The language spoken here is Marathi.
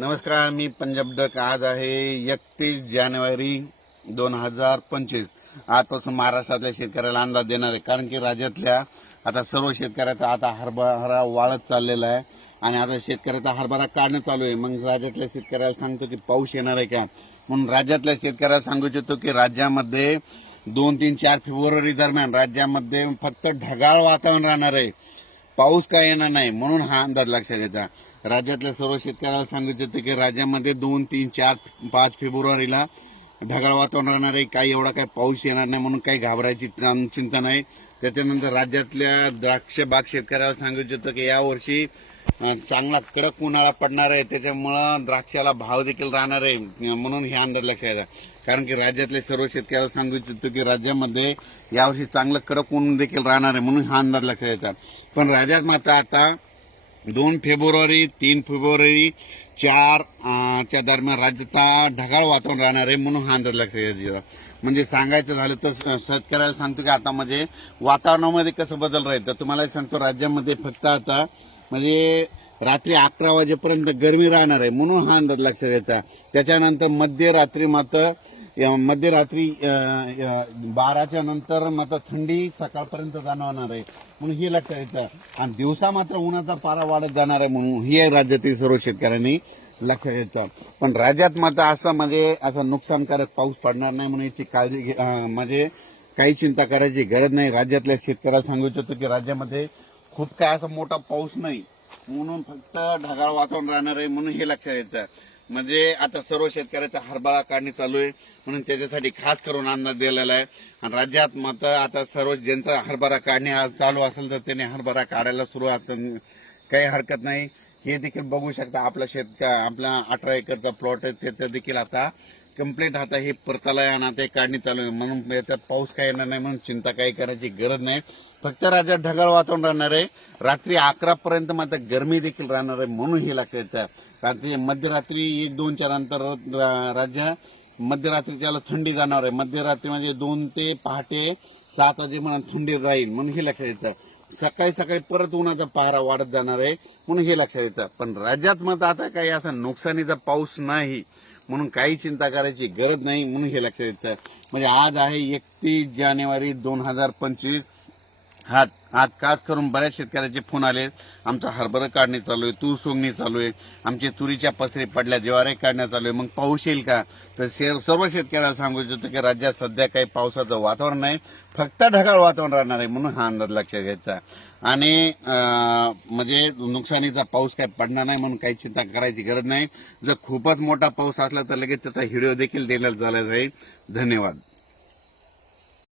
नमस्कार मी पंजाब डक आज आहे एकतीस जानेवारी दोन हजार पंचवीस आजपासून महाराष्ट्रातल्या शेतकऱ्याला अंदाज देणार आहे कारण की राज्यातल्या आता सर्व शेतकऱ्याचा आता हरभरा वाळत चाललेला आहे आणि आता शेतकऱ्याचा हरभरा काढणं चालू आहे मग राज्यातल्या शेतकऱ्याला सांगतो की पाऊस येणार आहे का म्हणून राज्यातल्या शेतकऱ्याला सांगू इच्छितो की राज्यामध्ये दोन तीन चार फेब्रुवारी दरम्यान राज्यामध्ये फक्त ढगाळ वातावरण राहणार आहे पाऊस काय येणार नाही म्हणून हा अंदाज लक्षात येतात राज्यातल्या सर्व शेतकऱ्याला सांगितलं होतं की राज्यामध्ये दोन तीन चार पाच फेब्रुवारीला ढगाळ वातावरण राहणार आहे काही एवढा काही पाऊस येणार नाही म्हणून काही घाबरायची चिंता नाही त्याच्यानंतर राज्यातल्या द्राक्ष बाग शेतकऱ्याला सांगू इच्छितो की यावर्षी चांगला कडक उन्हाळा पडणार आहे त्याच्यामुळं द्राक्षाला भाव देखील राहणार आहे म्हणून हे अंदाज लक्षात कारण की राज्यातले सर्व शेतकऱ्याला सांगू इच्छितो की राज्यामध्ये यावर्षी चांगलं कडक ऊन देखील राहणार आहे म्हणून हा अंदाज लक्षात पण राज्यात मात्र आता दोन फेब्रुवारी तीन फेब्रुवारी चार च्या दरम्यान राज्याचा ढगाळ वातावरण राहणार आहे म्हणून हा अंदाज लक्षात म्हणजे सांगायचं झालं तर शेतकऱ्याला सांगतो की आता म्हणजे वातावरणामध्ये कसं बदल राहील तर तुम्हाला सांगतो राज्यामध्ये फक्त आता म्हणजे रात्री अकरा वाजेपर्यंत गरमी राहणार आहे म्हणून हा अंदाज लक्षात घ्यायचा त्याच्यानंतर मध्यरात्री मात्र मध्यरात्री बाराच्या नंतर मात्र थंडी सकाळपर्यंत जाणवणार आहे म्हणून हे लक्षात येतं आणि दिवसा मात्र उन्हाचा पारा वाढत जाणार आहे म्हणून हे राज्यातील सर्व शेतकऱ्यांनी लक्षात घ्यायचं पण राज्यात मात्र असं म्हणजे असं नुकसानकारक पाऊस पडणार नाही म्हणून याची काळजी म्हणजे काही चिंता करायची गरज नाही राज्यातल्या शेतकऱ्याला सांगू इच्छितो की राज्यामध्ये खूप काय असा मोठा पाऊस नाही म्हणून फक्त ढगाळ वातावरण राहणार आहे म्हणून हे लक्षात येतं म्हणजे आता सर्व शेतकऱ्याचा हरभरा काढणी चालू आहे म्हणून त्याच्यासाठी खास करून अंदाज दिलेला आहे आणि राज्यात मात्र आता सर्व ज्यांचा हरभरा काढणी चालू असेल तर त्यांनी हरभरा काढायला सुरुवात काही हरकत नाही हे देखील बघू शकता आपला शेतक आपला अठरा एकरचा प्लॉट आहे त्याचं देखील आता कम्प्लीट आता हे परताला आणि आता काढणी चालू आहे म्हणून याच्यात पाऊस काही येणार नाही म्हणून चिंता काही करायची गरज नाही फक्त राज्यात ढगाळ वातावरण राहणार आहे रात्री अकरापर्यंत मात्र गरमी देखील राहणार आहे म्हणून हे लक्षात रात्री मध्यरात्री एक दोन चार अंतर राज्य मध्यरात्रीच्याला थंडी जाणार आहे मध्यरात्री म्हणजे दोन ते पहाटे सात वाजेपर्यंत थंडी राहील म्हणून हे लक्षात येतं सकाळी सकाळी परत उन्हाचा पहारा वाढत जाणार आहे म्हणून हे लक्षात येतं पण राज्यात मात्र आता काही असा नुकसानीचा पाऊस नाही म्हणून काही चिंता करायची गरज नाही म्हणून हे लक्षात येतं म्हणजे आज आहे एकतीस जानेवारी दोन हजार पंचवीस हात आज खास करून बऱ्याच शेतकऱ्याचे फोन आले आमचा हरभरं काढणे चालू आहे तूर सोंगणी चालू आहे आमचे तुरीच्या पसरे पडल्या ज्वारे काढण्यात चालू आहे मग पाऊस येईल का तर सर्व शेतकऱ्याला सांगू इच्छितो की राज्यात सध्या काही पावसाचं वातावरण नाही फक्त ढगाळ वातावरण राहणार आहे म्हणून हा अंदाज लक्षात घ्यायचा आणि म्हणजे नुकसानीचा पाऊस काही पडणार नाही म्हणून काही चिंता करायची गरज नाही जर खूपच मोठा पाऊस असला तर लगेच त्याचा हिडिओ देखील देण्यात झाला जाईल धन्यवाद